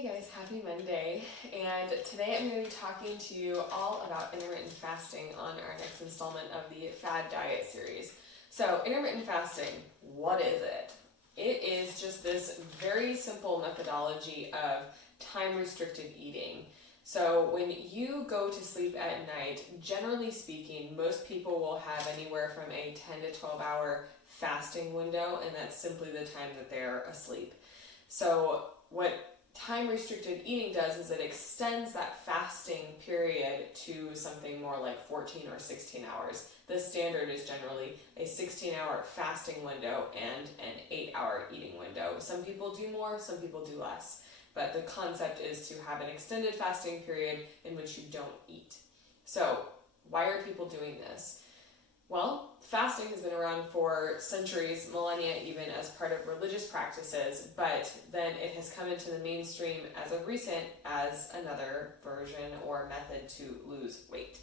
Hey guys, happy Monday, and today I'm going to be talking to you all about intermittent fasting on our next installment of the Fad Diet series. So, intermittent fasting, what is it? It is just this very simple methodology of time-restricted eating. So, when you go to sleep at night, generally speaking, most people will have anywhere from a 10 to 12 hour fasting window, and that's simply the time that they're asleep. So, what time restricted eating does is it extends that fasting period to something more like 14 or 16 hours. The standard is generally a 16-hour fasting window and an 8-hour eating window. Some people do more, some people do less. But the concept is to have an extended fasting period in which you don't eat. So, why are people doing this? Well, fasting has been around for centuries, millennia even, as part of religious practices, but then it has come into the mainstream as of recent as another version or method to lose weight.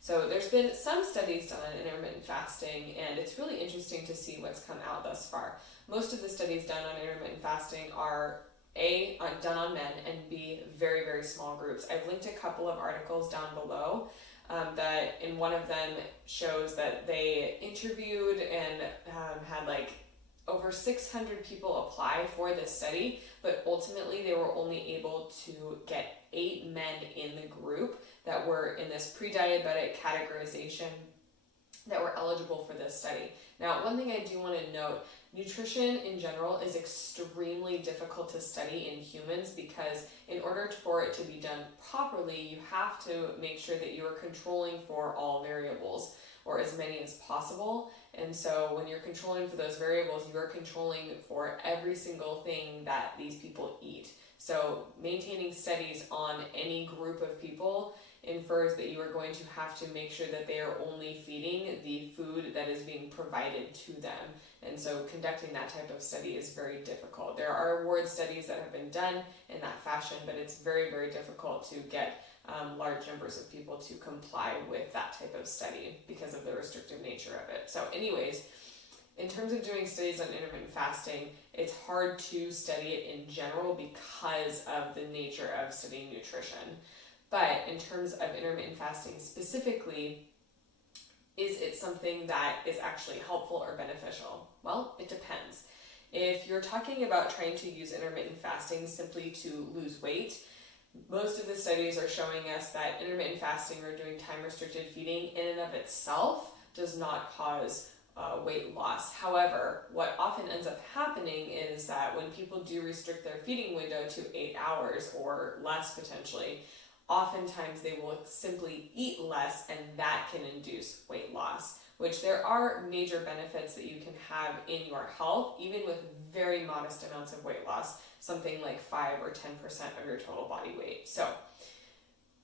So there's been some studies done on intermittent fasting, and it's really interesting to see what's come out thus far. Most of the studies done on intermittent fasting are A, done on men, and B, very, very small groups. I've linked a couple of articles down below. That in one of them shows that they interviewed and had like over 600 people apply for this study, but ultimately they were only able to get 8 men in the group that were in this pre-diabetic categorization that were eligible for this study. Now, one thing I do want to note, nutrition in general is extremely difficult to study in humans because in order for it to be done properly, you have to make sure that you are controlling for all variables, or as many as possible. And so when you're controlling for those variables, you are controlling for every single thing that these people eat. So maintaining studies on any group of people infers that you are going to have to make sure that they are only feeding the food that is being provided to them. And so conducting that type of study is very difficult. There are reward studies that have been done in that fashion, but it's very, very difficult to get large numbers of people to comply with that type of study because of the restrictive nature of it. So anyways, in terms of doing studies on intermittent fasting, it's hard to study it in general because of the nature of studying nutrition. But in terms of intermittent fasting specifically, is it something that is actually helpful or beneficial? Well, it depends. If you're talking about trying to use intermittent fasting simply to lose weight, most of the studies are showing us that intermittent fasting or doing time-restricted feeding in and of itself does not cause weight loss. However, what often ends up happening is that when people do restrict their feeding window to 8 hours or less potentially, oftentimes they will simply eat less, and that can induce weight loss, which there are major benefits that you can have in your health, even with very modest amounts of weight loss, something like 5 or 10% of your total body weight. So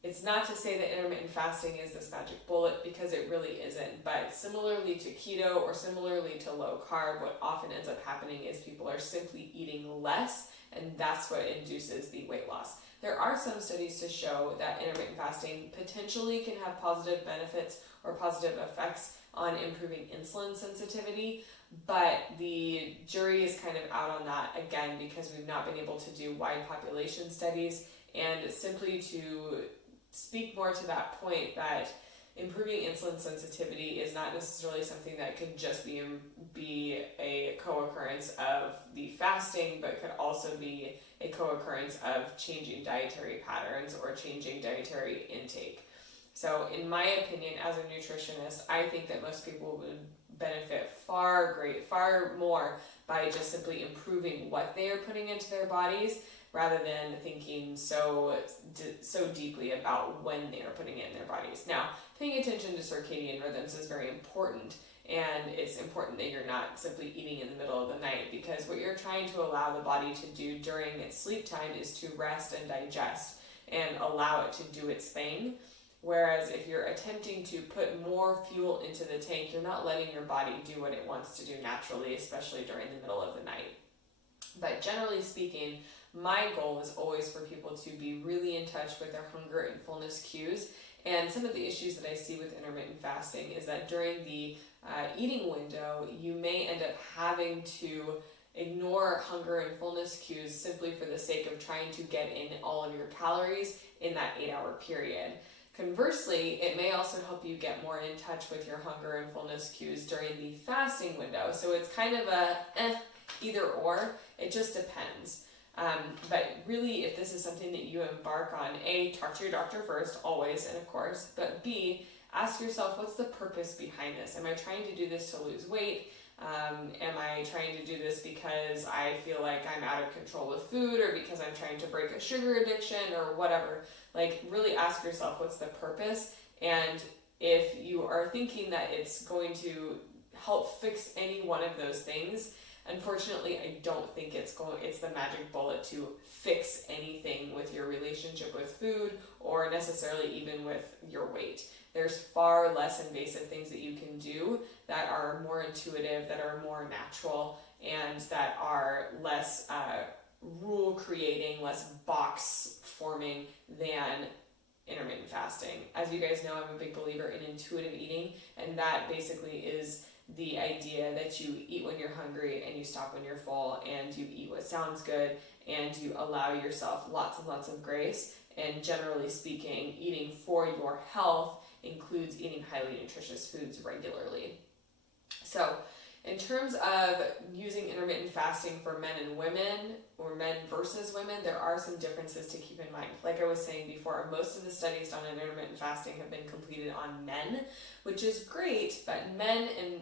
it's not to say that intermittent fasting is this magic bullet, because it really isn't. But similarly to keto or similarly to low carb, what often ends up happening is people are simply eating less, and that's what induces the weight loss. There are some studies to show that intermittent fasting potentially can have positive benefits or positive effects on improving insulin sensitivity, but the jury is kind of out on that again because we've not been able to do wide population studies. And simply to speak more to that point, that improving insulin sensitivity is not necessarily something that could just be a co-occurrence of the fasting, but could also be a co-occurrence of changing dietary patterns or changing dietary intake. So in my opinion, as a nutritionist, I think that most people would benefit far more by just simply improving what they are putting into their bodies, rather than thinking so deeply about when they are putting it in their bodies. Now, paying attention to circadian rhythms is very important, and it's important that you're not simply eating in the middle of the night, because what you're trying to allow the body to do during its sleep time is to rest and digest and allow it to do its thing. Whereas if you're attempting to put more fuel into the tank, you're not letting your body do what it wants to do naturally, especially during the middle of the night. But generally speaking, my goal is always for people to be really in touch with their hunger and fullness cues. And some of the issues that I see with intermittent fasting is that during the eating window, you may end up having to ignore hunger and fullness cues simply for the sake of trying to get in all of your calories in that 8-hour period. Conversely, it may also help you get more in touch with your hunger and fullness cues during the fasting window. So it's kind of a either or, it just depends. But really, if this is something that you embark on, A, talk to your doctor first, always, and of course, but B, ask yourself, what's the purpose behind this? Am I trying to do this to lose weight? Am I trying to do this because I feel like I'm out of control with food, or because I'm trying to break a sugar addiction, or whatever? Like, really ask yourself, what's the purpose? And if you are thinking that it's going to help fix any one of those things, unfortunately, I don't think it's the magic bullet to fix anything with your relationship with food, or necessarily even with your weight. There's far less invasive things that you can do that are more intuitive, that are more natural, and that are less rule creating, less box forming than intermittent fasting. As you guys know, I'm a big believer in intuitive eating, and that basically is the idea that you eat when you're hungry and you stop when you're full, and you eat what sounds good, and you allow yourself lots and lots of grace. And generally speaking, eating for your health includes eating highly nutritious foods regularly. So in terms of using intermittent fasting for men and women, or men versus women, there are some differences to keep in mind. Like I was saying before, most of the studies done on intermittent fasting have been completed on men, which is great, but men and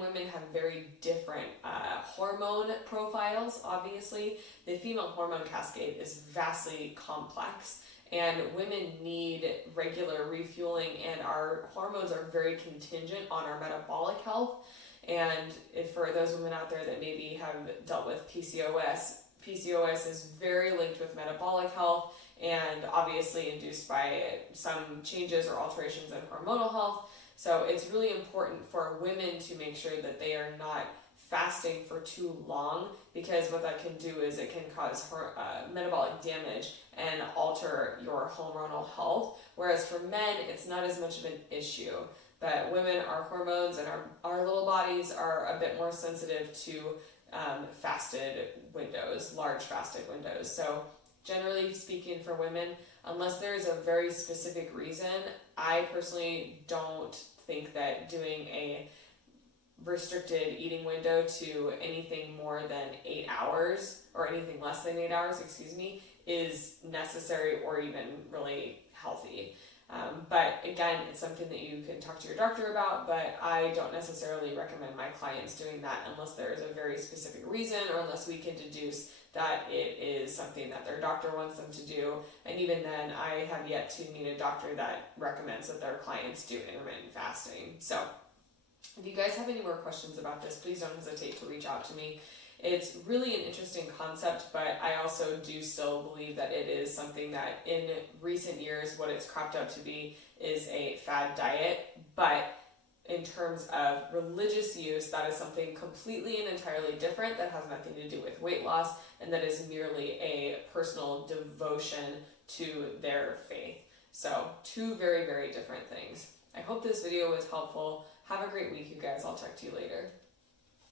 women have very different hormone profiles. Obviously, the female hormone cascade is vastly complex, and women need regular refueling, and our hormones are very contingent on our metabolic health. And if for those women out there that maybe have dealt with PCOS is very linked with metabolic health, and obviously induced by some changes or alterations in hormonal health. So it's really important for women to make sure that they are not fasting for too long, because what that can do is it can cause metabolic damage and alter your hormonal health. Whereas for men, it's not as much of an issue. But women, our hormones and our little bodies are a bit more sensitive to fasted windows, large fasted windows. So generally speaking, for women, unless there is a very specific reason, I personally don't think that doing a restricted eating window to anything more than 8 hours, or anything less than 8 hours, is necessary or even really healthy. But again, it's something that you can talk to your doctor about, but I don't necessarily recommend my clients doing that unless there is a very specific reason, or unless we can deduce that it is something that their doctor wants them to do. And even then, I have yet to meet a doctor that recommends that their clients do intermittent fasting. So if you guys have any more questions about this, please don't hesitate to reach out to me. It's really an interesting concept, but I also do still believe that it is something that in recent years, what it's cropped up to be is a fad diet. But in terms of religious use, that is something completely and entirely different, that has nothing to do with weight loss, and that is merely a personal devotion to their faith. So two very, very different things. I hope this video was helpful. Have a great week, you guys. I'll talk to you later.